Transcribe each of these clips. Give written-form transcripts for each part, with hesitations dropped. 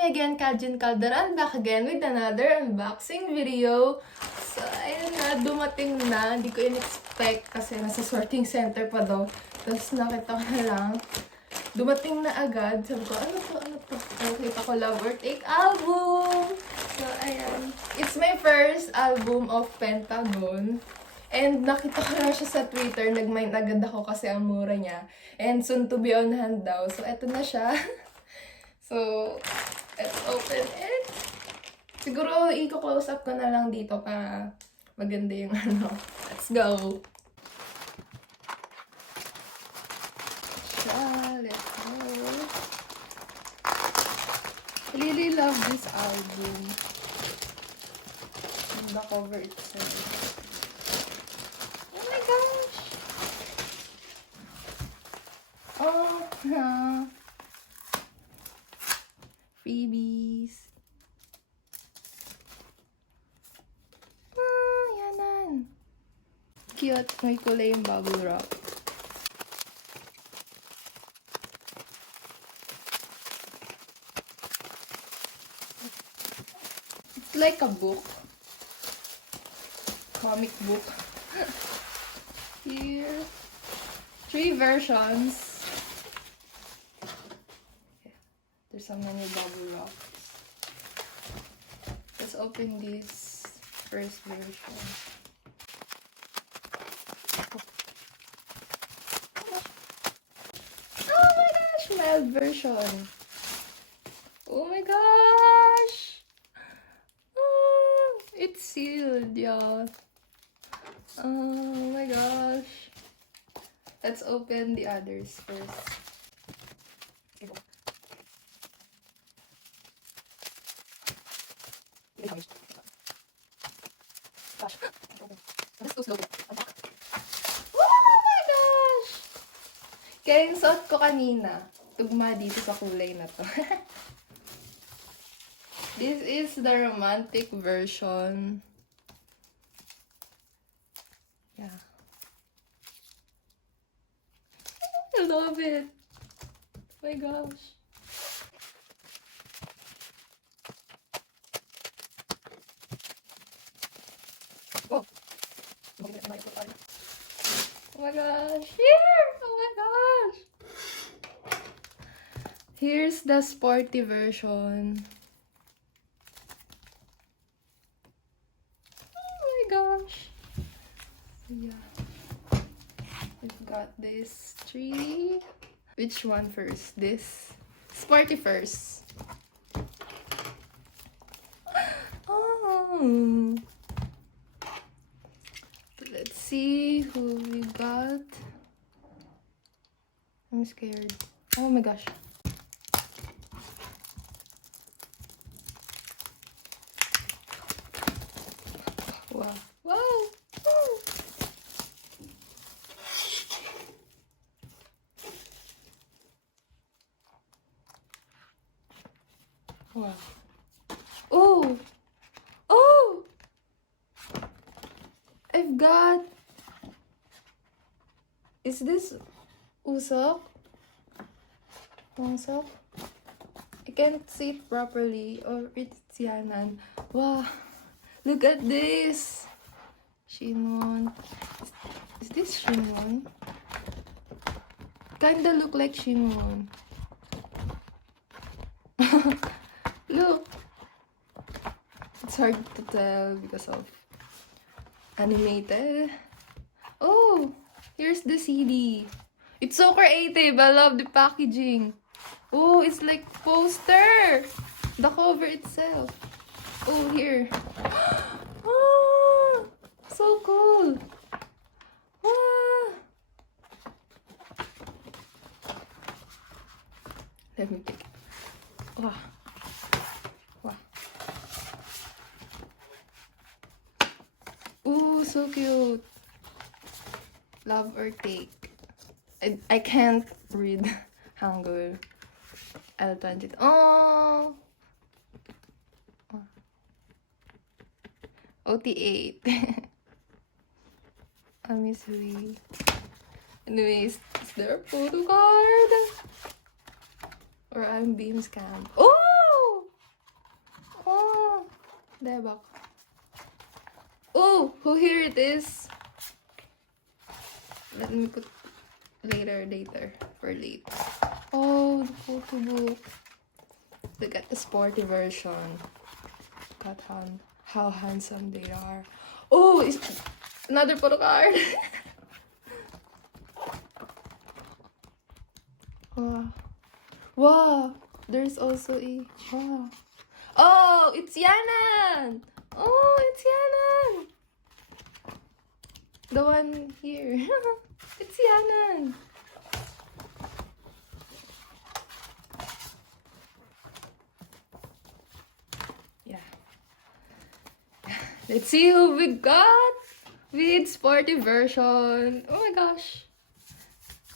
me again, Kajin Calderon, back again with another unboxing video. So, ayun na, dumating na. Hindi ko in-expect kasi nasa sorting center pa daw. Tapos nakita ko na lang. Dumating na agad. Sabi ko, ano to? Nakita ko Love or Take album. So, ayan. It's my first album of Pentagon. And nakita ko na siya sa Twitter. Nag-mind agad ako kasi ang mura niya. And soon to be on hand daw. So, eto na siya. So, let's open it. Siguro, i-close up ko na lang dito para maganda yung ano. Let's go! Let's go! I really love this album. And the cover itself. Oh my gosh! Oh, yeah. Freebies. Yanan. Cute. May kulay yung bubble wrap. It's like a book. Comic book. Here. 3 versions. There's so many bubble wraps. Let's open this first version. Oh my gosh! Mild version. Oh my gosh! Oh, it's sealed, y'all. Oh my gosh. Let's open the others first. Oh my gosh! Kaya yung suot ko kanina, tugma dito sa kulay na to. This is the romantic version. Yeah. I love it. Oh my gosh. Oh. Oh my gosh. Here! Oh my gosh. Here's the sporty version. Oh my gosh. Yeah. We've got this 3. Which one first? This? Sporty first. Oh. Let's see who we got. I'm scared. Oh my gosh. Wow. Wow. Woo. Wow. Oh. Oh. I've got. Is this usok? Usok? I can't see it properly. Or it's yanan. Wow. Look at this. Shinwon. Is this Shinwon? Kinda look like Shinwon. Look. It's hard to tell because of animated. Oh, here's the CD. It's so creative. I love the packaging. Oh, it's like poster. The cover itself. Oh, here. Oh, so cool. Ah. Let me pick it. Wow. Wow. Ooh, so cute. Love or Take. I can't read Hangul. I'll punch it. Oh! OT8. Misery. Anyways, is there a photo card? Or I'm being scammed. Oh! Debak. Oh, here it is. Let me put later for late. Oh, the photo book. Look at the sporty version. Got how handsome they are. Oh, it's another photo card. Wow. Wow. There's also a wow. Oh, it's Yanan. Oh, it's Yanan. The one here. It's Yanan. Yeah. Let's see who we got with sporty version. Oh my gosh.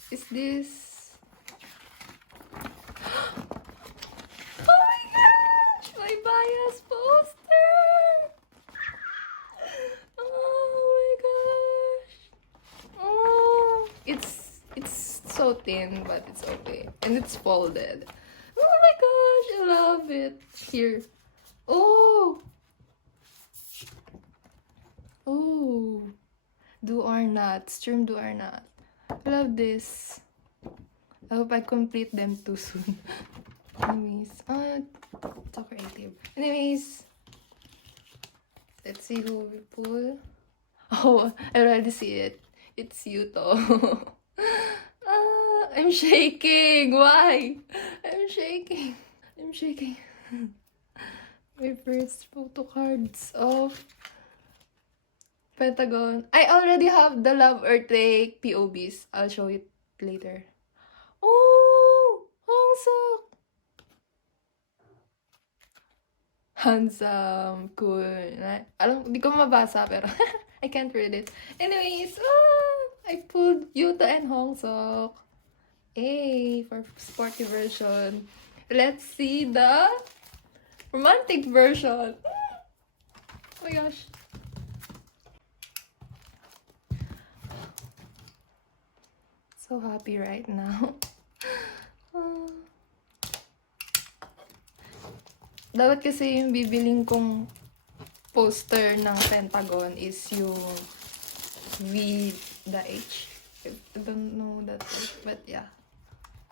Is this? Oh my gosh! My bias poster! Oh my gosh! Oh, it's so thin, but it's okay, and it's folded. Oh my gosh! I love it. Here. Oh. Oh. Do or not. Stream do or not. I love this. I hope I complete them too soon. Anyways, so creative. Anyways, let's see who we pull. Oh, I already see it. It's Yuto. I'm shaking. Why? I'm shaking. I'm shaking. My first photo cards of Pentagon. I already have the Love or Take POBs. I'll show it later. Oh, Hongsuk. Handsome, cool. Di ko mabasa pero I can't read it. Anyways, I pulled Yuta and Hongsuk. For sporty version. Let's see the romantic version. Oh my gosh. So happy right now. Dapat kasi yung bibiling kong poster ng Pentagon is yung V the H. I don't know that word, but yeah.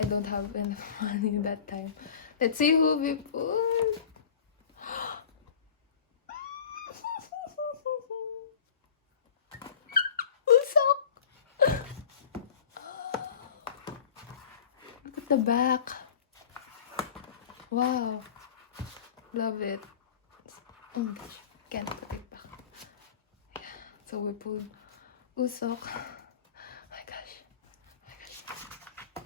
I don't have enough money that time. Let's see who we pull. Usok! Look at the back. Wow. Love it. Oh my gosh. Can't put it back. Yeah. So we pulled Usok. Oh my gosh. Oh my gosh. Oh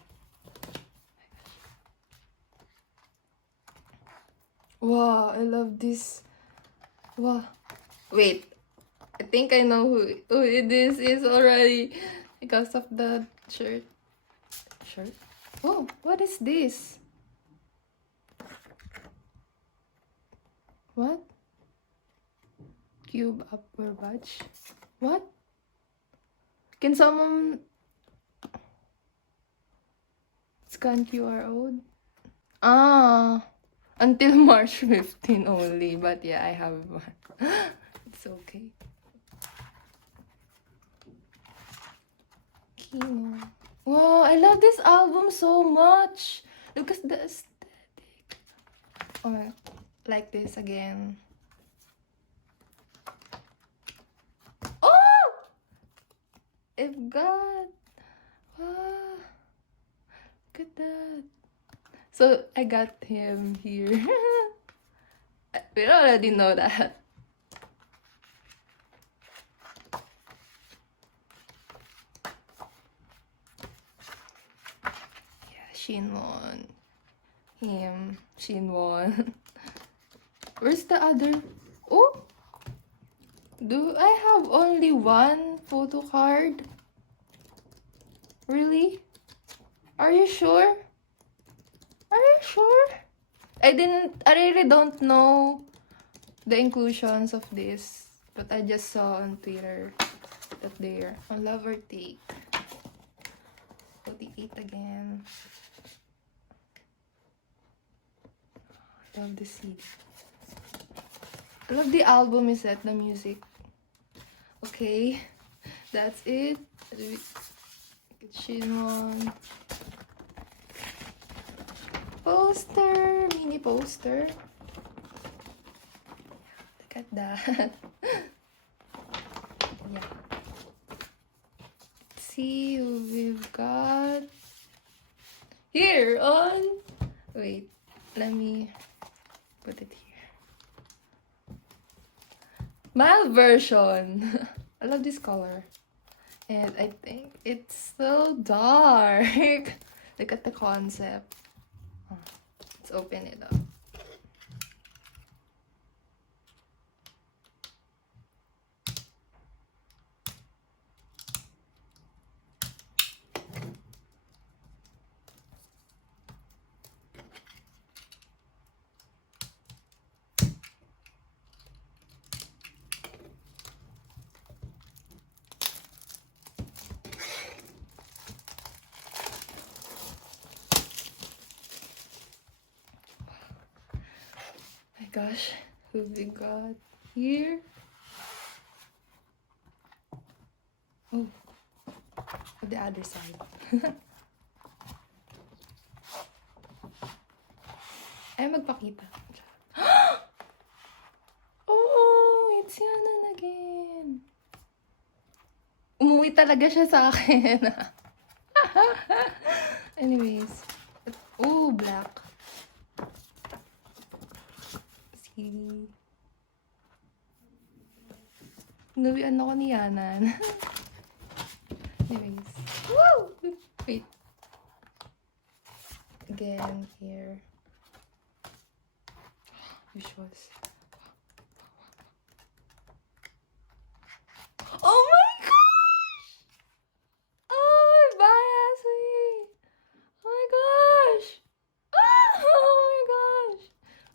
my gosh. Wow, I love this. Wow. Wait. I think I know who this is already because of the shirt. Oh, what is this? What? Cube upper badge? What? Can someone scan QR code? Until March 15 only, but yeah, I have one. It's okay. Kino. Wow, I love this album so much. Look at the aesthetic. Oh my, like this again. Oh! I've got. Wow. Look at that. So I got him here. We already know that. Yeah, Shinwon. Him. Shinwon. Where's the other? Oh! Do I have only one photo card? Really? Are you sure? Are you sure? I really don't know the inclusions of this, but I just saw on Twitter that they're on Love or Take. 48 again. Love the seed. I love the album is set, the music. Okay, that's it. Shinwon. Poster, mini poster. Look at that. Yeah. Let's see who we've got here on. Wait, let me put it here. Mild version. I love this color. And I think it's so dark. Look at the concept. Oh, let's open it up. My gosh, who we got here? Oh, on the other side. Ay, magpakita. Oh, it's Yanan again. Umuwi talaga siya sa akin. Anyways. Oh, black. See. Inuwian ako ni Yanan. Anyways. Woo! Wait. Again, here. Visuals. Oh my gosh! Oh, bias me! Oh my gosh! Oh my gosh!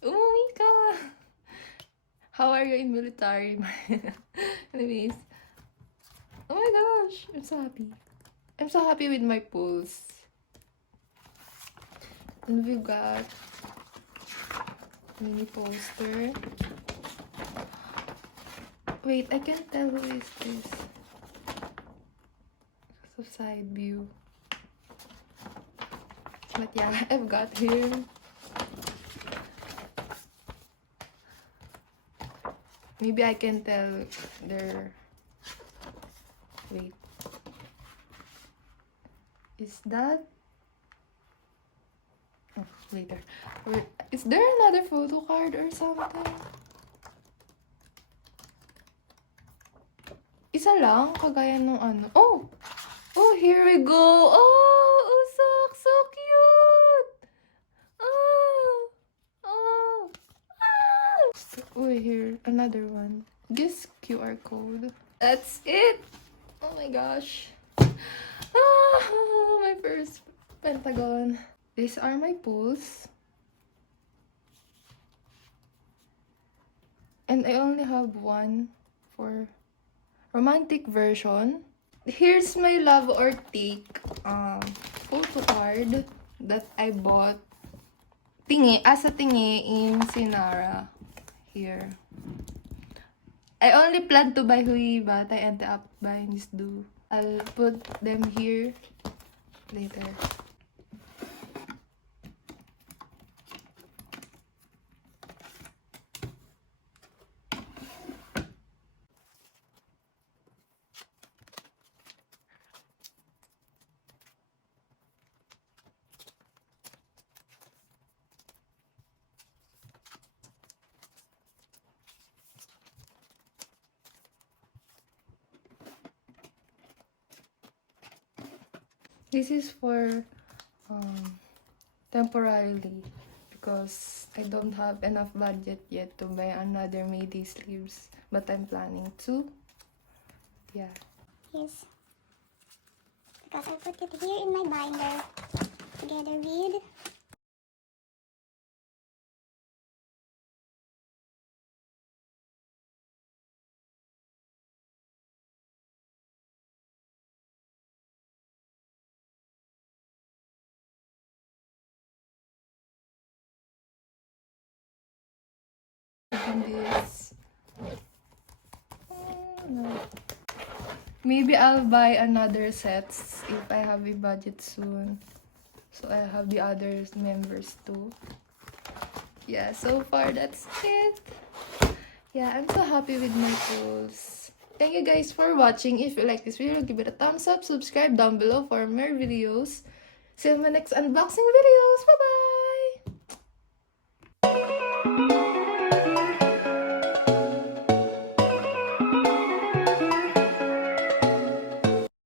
Umuwi ka! How are you in military? Anyways. Oh my gosh! I'm so happy. I'm so happy with my pulse. And we've got mini poster. Wait, I can't tell who is this. Because of side view. But yeah, I've got him. Maybe I can tell their... Wait. Is that... Oh, later. Wait, is there another photo card or something? Isa lang, kagaya nung ano. Oh! Oh, here we go! Oh, Usok! So cute! Oh! Oh! Ah! Wait, here. Another one. Guess QR code. That's it! Oh my gosh. Ah, my first pentagon. These are my pulls. And I only have one for romantic version. Here's my love or take photo card that I bought as a tingi in Sinara. Here. I only planned to buy Hui, but I ended up buying this do. I'll put them here later. This is for temporarily because I don't have enough budget yet to buy another midi sleeves, but I'm planning to. Yeah. Yes. Because I put it here in my binder together with And this Maybe I'll buy another sets if I have a budget soon. So I have the other members too. Yeah, so far that's it. Yeah, I'm so happy with my tools. Thank you guys for watching. If you like this video, give it a thumbs up, subscribe down below for more videos. See you in my next unboxing videos. Bye-bye!